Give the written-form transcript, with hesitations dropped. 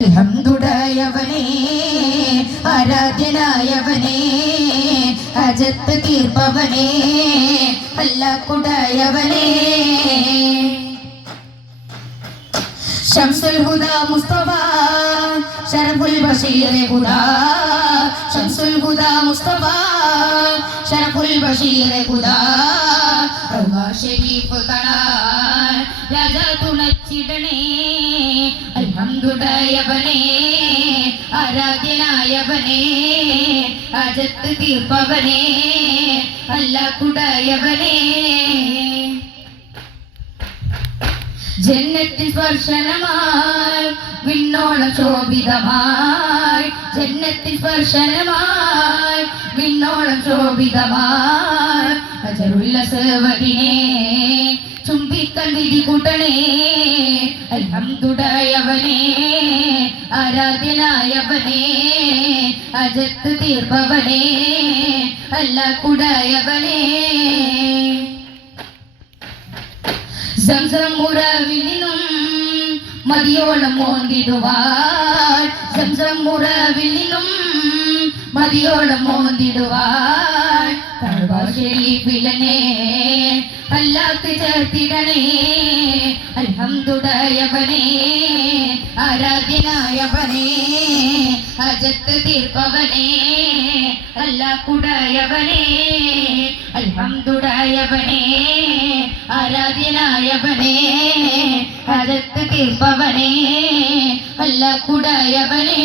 അൽഹംദുലില്ലാഹയവനേ ആരാധ്യനായവനേ അജത്ത് തീർപ്പവനേ അല്ലാഹുടായവനേ ശംസുൽ ഹുദാ മുസ്തഫ ശറഫുൽ ബശീർ ഹുദാ ശംസുൽ ഹുദാ മുസ്തഫ ശറഫുൽ ബശീർ ഹുദാ റൗദ ശരീഫ് കാണാൻ രാജാ തുണച്ചിടണേ അൽഹംദുലില്ലാഹയവനേ ആരാധ്യനായവനേ അജത്ത് തീർപ്പവനേ അല്ലാഹുടായവനേ ജന്നത്തിൽ സ്പർശനമായി വിണ്ണോളം ശോഭിതമായി ജന്നത്തിൽ സ്പർശനമായി വിണ്ണോളം ശോഭിതമായി അജറുള്ള സേവകിനെ ചുംബിക്കാൻ വിധി കൂട്ടണേ അൽഹംദുലില്ലാഹയവനേ ആരാധ്യനായവനേ അജത്ത് തീർപ്പവനേ അല്ലാഹുടായവനേ സംസം ഉറവിൽ നിന്നും മതിയോളം മോന്തിടുവാൻ സംസം ഉറവിൽ നിന്നും മതിയോളം മോന്തിടുവാൻ ഷരീഫിലനെ അല്ലാഹ് ചേർത്തിടണേ അൽഹംദുലില്ലാഹയവനേ ആരാധ്യനായവനേ അജത്ത് തീർപ്പവനേ അല്ലാഹുടായവനേ അൽഹംദുലില്ലാഹയവനേ ആരാധ്യനായവനേ അജത്ത് തീർപ്പവനേ അല്ലാഹുടായവനേ